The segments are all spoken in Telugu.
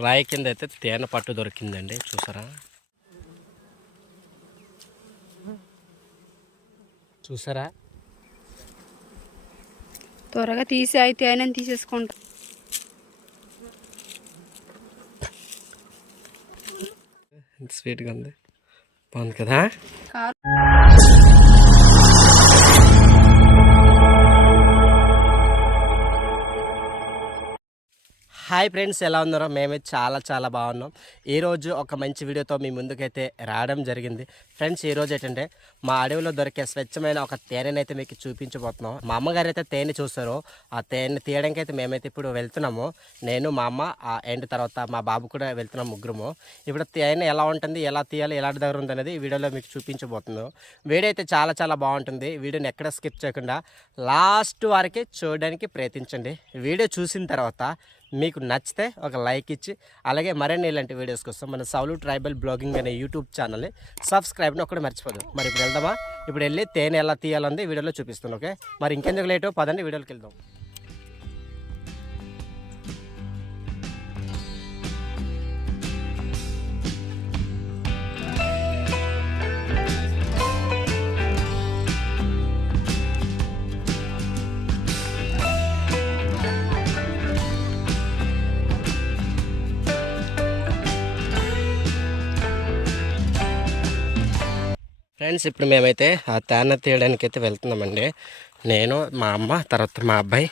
రాయి కింద అయితే తేనె పట్టు దొరికిందండి, చూసారా? చూసారా? త్వరగా తీసి అయితే ఆయన తీసేసుకుంటా. స్వీట్గా ఉంది, బాగుంది కదా. హాయ్ ఫ్రెండ్స్, ఎలా ఉన్నారో? మేమైతే చాలా చాలా బాగున్నాం. ఈరోజు ఒక మంచి వీడియోతో మీ ముందుకైతే రావడం జరిగింది. ఫ్రెండ్స్, ఈరోజు ఏంటంటే మా అడవిలో దొరికే స్వచ్ఛమైన ఒక తేనెనైతే మీకు చూపించబోతున్నాం. మా అమ్మగారు అయితే తేనె చూస్తారో ఆ తేనె తీయడానికి అయితే మేమైతే ఇప్పుడు వెళ్తున్నాము. నేను, మా అమ్మ అండ్ తర్వాత మా బాబు కూడా వెళ్తున్నాం, ముగ్గురము. ఇప్పుడు తేనె ఎలా ఉంటుంది, ఎలా తీయాలి, ఎలాంటి దగ్గర ఉంది అనేది ఈ వీడియోలో మీకు చూపించబోతున్నాం. వీడియో అయితే చాలా చాలా బాగుంటుంది. వీడియోని ఎక్కడ స్కిప్ చేయకుండా లాస్ట్ వరకే చూడడానికి ప్రయత్నించండి. వీడియో చూసిన తర్వాత మీకు నచ్చితే ఒక లైక్ ఇచ్చి, అలాగే మరిన్ని ఇలాంటి వీడియోస్ కోసం మన సౌలు ట్రైబల్ బ్లాగింగ్ అనే యూట్యూబ్ ఛానల్ని సబ్స్క్రైబ్ని ఒకటి మర్చిపోదు. మరి ఇప్పుడు వెళ్దామా? ఇప్పుడు వెళ్ళి తేనె ఎలా తీయాలని వీడియోలో చూపిస్తాను. ఓకే, మరి ఇంకెందుకు లేటు, పదండి వీడియోకి వెళ్దాం. ఫ్రెండ్స్, ఇప్పుడు మేమైతే ఆ తేనె తీయడానికి అయితే వెళ్తున్నామండి. నేను, మా అమ్మ, తర్వాత మా అబ్బాయి.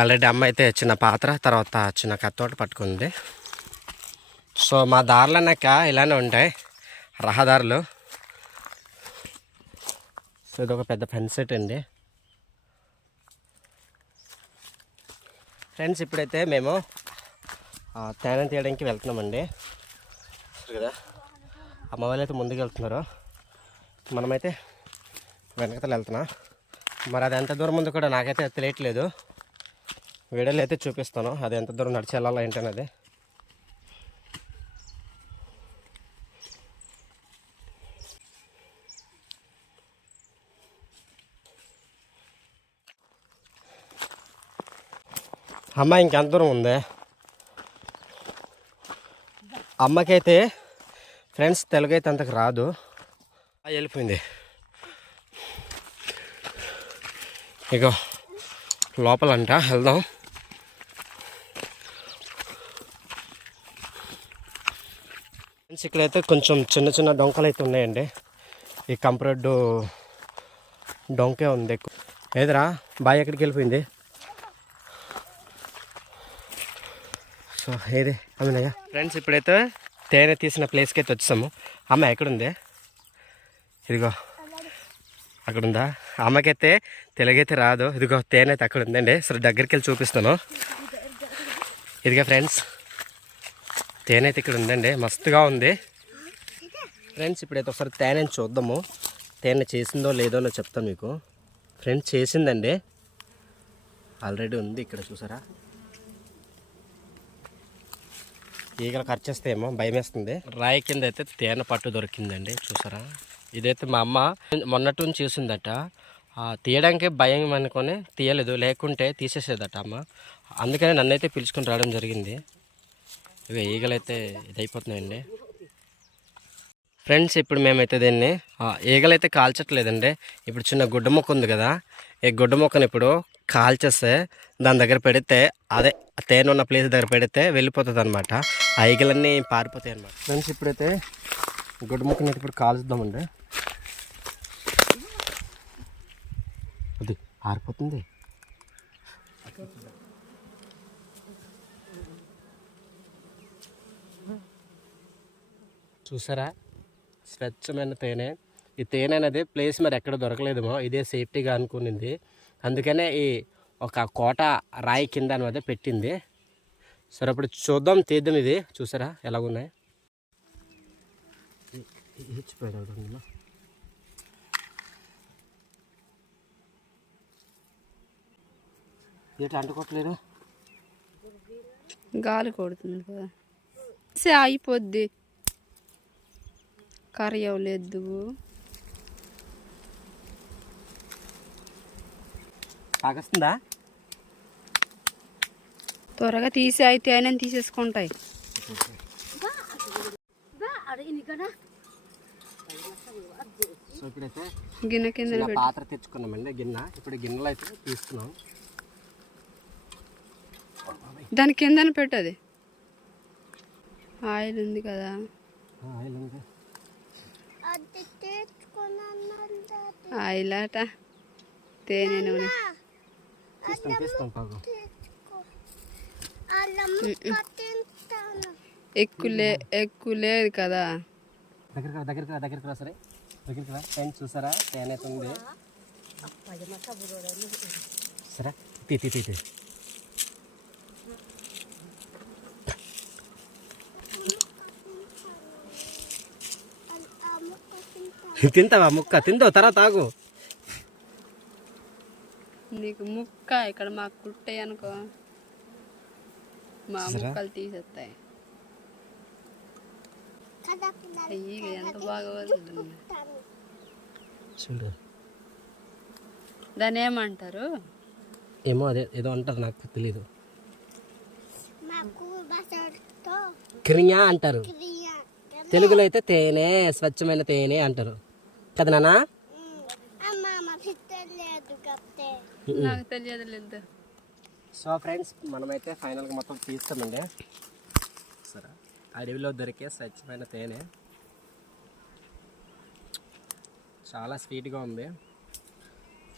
ఆల్రెడీ అమ్మ అయితే చిన్న పాత్ర, తర్వాత చిన్న కత్తోట పట్టుకుంది. సో మా దారులు అన్నాక ఇలానే ఉంటాయి, రహదారులు. సో ఇదొక పెద్ద ఫెన్స్ సెట్ అండి. ఫ్రెండ్స్, ఇప్పుడైతే మేము తేనె తీయడానికి వెళ్తున్నామండి కదా. అమ్మ వాళ్ళు అయితే ముందుకు వెళ్తున్నారు, మనమైతే వెనకతలు వెళ్తున్నా. మరి అది ఎంత దూరం ముందు కూడా నాకైతే తెలియట్లేదు. వీడియోలో అయితే చూపిస్తాను అది ఎంత దూరం నడిచి వెళ్ళాలా ఏంటనేది. అమ్మ ఇంకెంత దూరం ఉంది? అమ్మకైతే ఫ్రెండ్స్ తెలుగు అయితే అంతకు రాదు, వెళ్ళిపోయింది. ఇగో లోపలంట, వెళ్దాం. ఫ్రెండ్స్, ఇక్కడైతే కొంచెం చిన్న చిన్న డొంకలు అయితే ఉన్నాయండి. ఈ కంప్రెడ్ డొంకే ఉంది ఎక్కువ. ఏదిరా బాయ్ ఎక్కడికి వెళ్ళిపోయింది? సో ఏది అమ్మయ్య. ఫ్రెండ్స్, ఇప్పుడైతే తేనె తీసిన ప్లేస్కి అయితే వచ్చాము. అమ్మ ఎక్కడుంది? ఇదిగో అక్కడుందా? అమ్మకైతే తెలుగైతే రాదు. ఇదిగో తేనె అయితే అక్కడ ఉందండి. సరే దగ్గరికి వెళ్ళి చూపిస్తాను. ఇదిగా ఫ్రెండ్స్, తేనె అయితే ఇక్కడ ఉందండి, మస్తుగా ఉంది. ఫ్రెండ్స్, ఇప్పుడైతే ఒకసారి తేనెని చూద్దాము. తేనె చేసిందో లేదో అని చెప్తాను మీకు. ఫ్రెండ్స్, చేసిందండి, ఆల్రెడీ ఉంది ఇక్కడ, చూసారా? ఈగలు ఖర్చేస్తేమో భయం వేస్తుంది. రాయి కింద అయితే తేనె పట్టు దొరికిందండి, చూసారా? ఇదైతే మా అమ్మ మొన్నటి నుంచి చేసిందట. తీయడానికి భయం అనుకొని తీయలేదు, లేకుంటే తీసేసేదట అమ్మ. అందుకని నన్నైతే పిలుచుకొని రావడం జరిగింది. ఇవి ఈగలైతే ఇదైపోతున్నాయండి. ఫ్రెండ్స్, ఇప్పుడు మేమైతే దీన్ని ఈగలైతే కాల్చట్లేదండి. ఇప్పుడు చిన్న గుడ్డ మొక్క ఉంది కదా, ఈ గుడ్డ మొక్కను ఇప్పుడు కాల్చేస్తే దాని దగ్గర పెడితే, అదే తేనె ఉన్న ప్లేస్ దగ్గర పెడితే వెళ్ళిపోతుంది అనమాట. ఆ ఈగలన్నీ పారిపోతాయి అన్నమాట. ఫ్రెండ్స్, ఇప్పుడైతే గుడ్డ మొక్కని ఇప్పుడు కాల్చుద్దామండి. అది ఆరిపోతుంది. చూసారా, స్వచ్ఛమైన తేనె. ఈ తేనె అనేది ప్లేస్ మరి ఎక్కడ దొరకలేదేమో, ఇదే సేఫ్టీగా అనుకునింది. అందుకనే ఈ ఒక కోట రాయి కింద అనేది పెట్టింది. సరే ఇప్పుడు చూద్దాం, తీద్దాం. ఇది చూసారా ఎలాగున్నాయి? ఏంటి అంటుకోవట్లేదు? గాలి కొడుతుంది కదా, అయిపోద్ది. కర్రీ అవ్వలేదు. పాకొస్తుందా? త్వరగా తీసి అయితే ఆయన తీసేసుకుంటాయి. సో ఇప్పుడైతే గిన్నె కింద చిన్న పాత్ర తెచ్చుకున్నామండి, గిన్నె. ఇప్పుడు గిన్నెలో అయితే తీస్తున్నాం. దాని కింద పెట్టది. ఆయిల్ ఉంది కదా, ఆయిల్ ఉంది. ఆయిల్ అట తేనె నూనె. తీస్తాం పాకు. ఎక్కువ లేదు కదా. దగ్గరికి రా సరే, దగ్గరికి రా. ఫ్రెండ్స్ చూసారా తేనె అయితే ఉంది. సరే తీ తింటావా? ముక్క తిందావు, తర్వాత తాగు. నీకు ముక్క ఇక్కడ మాకు కుట్టాయి అనుకో, మా ముక్కలు తీసేస్తాయి. అయ్యి ఎంత బాగా వస్తుంది. చూడు, దాన్ని ఏమంటారు? ఏమో అదే ఏదో అంటారు, నాకు తెలీదు. క్రియా అంటారు, తెలుగులో అయితే తేనె, స్వచ్ఛమైన తేనె అంటారు కదా నాన్న? నాకు తెలియదు లేదు. సో ఫ్రెండ్స్, మనమైతే ఫైనల్గా మొత్తం తీస్తామండి. సరే, అడవిలో దొరికే స్వచ్ఛమైన తేనె చాలా స్వీట్గా ఉంది.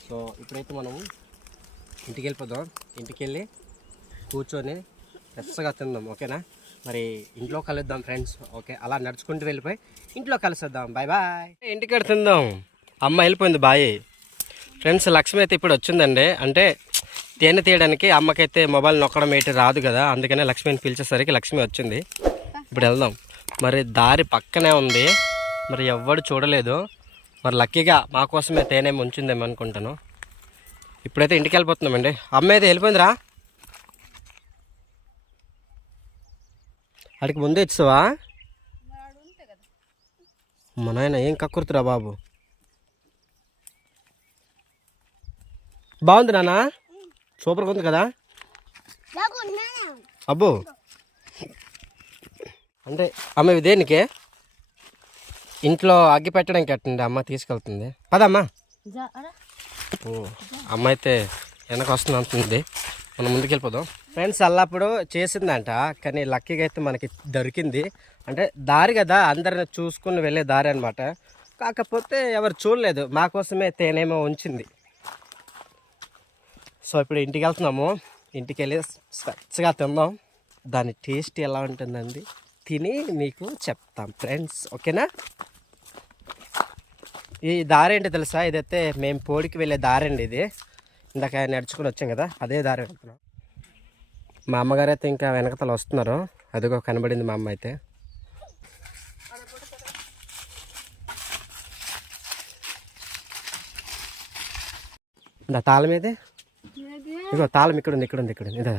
సో ఇప్పుడైతే మనం ఇంటికి వెళ్ళిపోదాం. ఇంటికి వెళ్ళి కూర్చొని వెచ్చగా తిందాం, ఓకేనా? మరి ఇంట్లో కలుద్దాం ఫ్రెండ్స్. ఓకే, అలా నడుచుకుంటూ వెళ్ళిపోయి ఇంట్లో కలిసేద్దాం. Bye bye. ఇంటికాడ తిందాం. అమ్మ వెళ్ళిపోయింది, బాయ్. ఫ్రెండ్స్, లక్ష్మి అయితే ఇప్పుడు వచ్చిందండి. అంటే తేనె తీయడానికి అమ్మకైతే మొబైల్ నొక్కడం ఏంటి రాదు కదా, అందుకనే లక్ష్మిని పిలిచేసరికి లక్ష్మి వచ్చింది. ఇప్పుడు వెళ్దాం. మరి దారి పక్కనే ఉంది, మరి ఎవ్వడు చూడలేదు. మరి లక్కీగా మా కోసమే తేనె ఉంచిందేమో అనుకుంటాను. ఇప్పుడైతే ఇంటికి వెళ్ళిపోతున్నామండి. అమ్మ అయితే వెళ్ళిపోయిందిరా. అడికి ముందే ఇచ్చావా? మా నాయన ఏం కక్కుర్తురా బాబు. బాగుంది నాన్న, సూపర్గా ఉంది కదా. అబ్బో, అంటే అమ్మ దేనికే? ఇంట్లో అగ్గి పెట్టడానికి కట్టండి, అమ్మ తీసుకెళ్తుంది. పదమ్మా. ఓ, అమ్మ అయితే వెనక వస్తుంది అంటుంది. మనం ముందుకెళ్ళిపోదాం. ఫ్రెండ్స్, అల్లప్పుడు చేసిందంట, కానీ లక్కీగా అయితే మనకి దొరికింది. అంటే దారి కదా, అందరిని చూసుకుని వెళ్ళే దారి అనమాట. కాకపోతే ఎవరు చూడలేదు, మా కోసమే తేనేమో ఉంచింది. సో ఇప్పుడు ఇంటికి వెళ్తున్నాము. ఇంటికి వెళ్ళి స్వచ్ఛగా తిందాం. దాని టేస్ట్ ఎలా ఉంటుందండి తిని మీకు చెప్తాం ఫ్రెండ్స్, ఓకేనా? ఈ దారి ఏంటో తెలుసా? ఇదైతే మేము పోడికి వెళ్ళే దారి అండి. ఇది ఇందాక నడుచుకుని వచ్చాం కదా, అదే దారి వెళ్తున్నాం. మా అమ్మగారు అయితే ఇంకా వెనకతల వస్తున్నారు. అదిగో కనబడింది మా అమ్మ అయితే. ఇందా తాళం ఏది? ఇదిగో తాళం ఇక్కడ ఉంది. ఇదా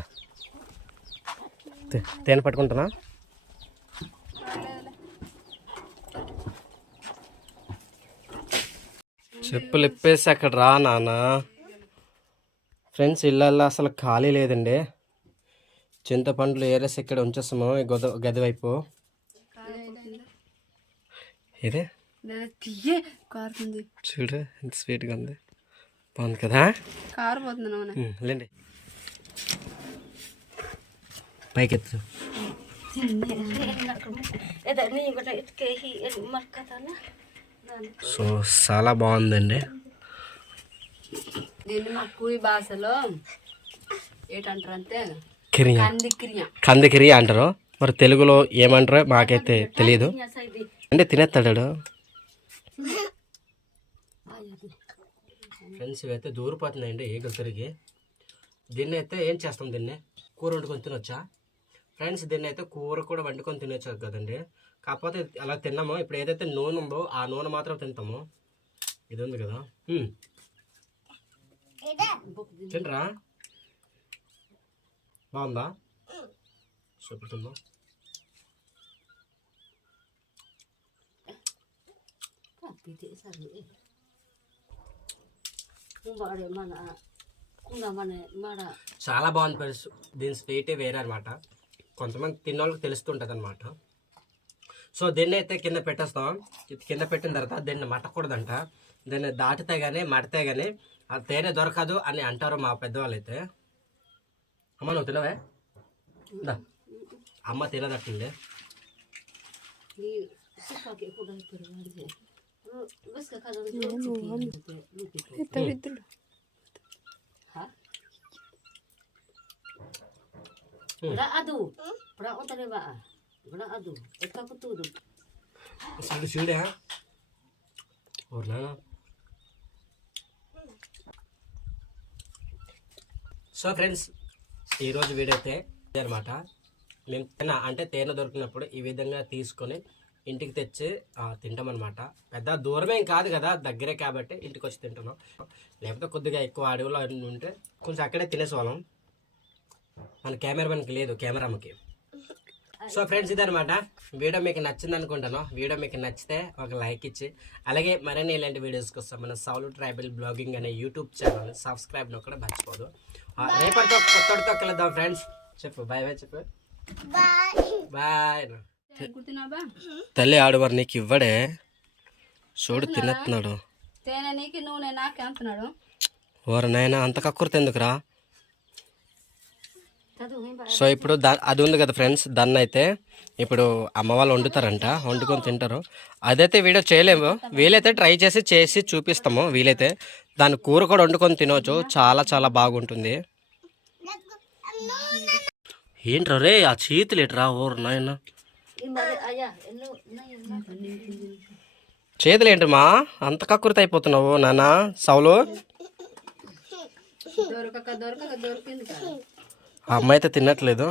తేనె పట్టుకుంటున్నా. చెప్పులు ఇప్పేసి అక్కడ రా నాన్న. ఫ్రెండ్స్, ఇళ్ళల్లో అసలు ఖాళీ లేదండి. చింతపండ్లు ఏరేసి ఇక్కడ ఉంచేస్తాము ఈ గది వైపు. ఇదే చూడు ఎంత స్వీట్గా ఉంది, బాగుంది కదా. లేండి, పైకెత్తు. సో చాలా బాగుందండి. దీన్ని మా కూలి భాషలో ఏంటంటారు అంటే కందికిరి అంటారు. మరి తెలుగులో ఏమంటారో మాకైతే తెలియదు. అంటే తినేస్తాడు. ఫ్రెండ్స్, ఇవైతే దూరిపోతున్నాయండి ఈగలు తిరిగి. దీన్ని అయితే ఏం చేస్తాం? దీన్ని కూర వండుకొని తినొచ్చా ఫ్రెండ్స్? దీన్ని అయితే కూర కూడా వండుకొని తినొచ్చు కదండి. కాకపోతే అలా తిన్నాము. ఇప్పుడు ఏదైతే నూనె ఉందో ఆ నూనె మాత్రం తింటాము. ఇది ఉంది కదా, తినరా? బాగుందా? చూపుతుందా? కుందామనే మాడ చాలా బాగుంది ఫ్రెండ్స్. దీని స్వీటే వేరే అనమాట. కొంతమంది తిన్నోళ్ళకి తెలుస్తుంటుంది అనమాట. సో దీన్ని అయితే కింద పెట్టేస్తాం. ఇది కింద పెట్టిన తర్వాత దీన్ని మట్టకూడదంట. దీన్ని దాటితే కానీ మడితే కానీ ఆ తేనె దొరకదు అని అంటారు మా పెద్దవాళ్ళు అయితే. అమ్మ నువ్వు తినవే? దా. అమ్మ తినదట్టుండే. ఈ సుపాకి కూడా పెరుగు బస్ కదా adu pra ontare ba pra adu eka kutudu చూడు చూడే ఊర్నా. సో ఫ్రెండ్స్ ఈరోజు వీడియో అయితే అనమాట. మేము అంటే తేనె దొరికినప్పుడు ఈ విధంగా తీసుకొని ఇంటికి తెచ్చి తింటాం అనమాట. పెద్ద దూరమేం కాదు కదా, దగ్గరే కాబట్టి ఇంటికి వచ్చి తింటున్నాం. లేకపోతే కొద్దిగా ఎక్కువ అడవిలో ఉంటే కొంచెం అక్కడే తినేసేవాళ్ళం. మన కెమెరామెన్కి లేదు, కెమెరామ్మకి. సో ఫ్రెండ్స్ ఇదనమాట. వీడియో మీకు నచ్చింది అనుకుంటాను. వీడియో మీకు నచ్చితే ఒక లైక్ ఇచ్చి అలాగే మరిన్ని ఇలాంటి వీడియోస్ కోసం మన సౌలు ట్రైబల్ బ్లాగింగ్ అనే యూట్యూబ్ ఛానల్ సబ్స్క్రైబ్ కూడా మర్చిపోదు. రేపటితో కొత్తతో కలుద్దాం ఫ్రెండ్స్. చెప్పు బాయ్ బాయ్ చెప్పు. బాయ్. గుర్తున్నాబా తల్లి ఆడవారు నీకు ఇవ్వడే, చూడు తినేస్తున్నాడు. తేనె నీకు నూనె నాకే అంటున్నాడు. ఓర నాయన అంత కక్కుర్తి ఎందుకురా. సో ఇప్పుడు అది ఉంది కదా ఫ్రెండ్స్, దాన్ని అయితే ఇప్పుడు అమ్మ వాళ్ళు వండుతారంట, వండుకొని తింటారు. అదైతే వీడియో చేయలేము, వీలైతే ట్రై చేసి చూపిస్తాము. వీలైతే దాని కూర కూడా వండుకొని తినవచ్చు, చాలా చాలా బాగుంటుంది. ఏంట్రా రే ఆ చేతులు ఎట్రా ఓరు నాయన, చేతులు ఏంటమ్మా అంత కక్కుర్తి అయిపోతున్నావు నాన్న సౌలు. దొరికింది కదా ఆ అమ్మాయి అయితే తినట్లేదు.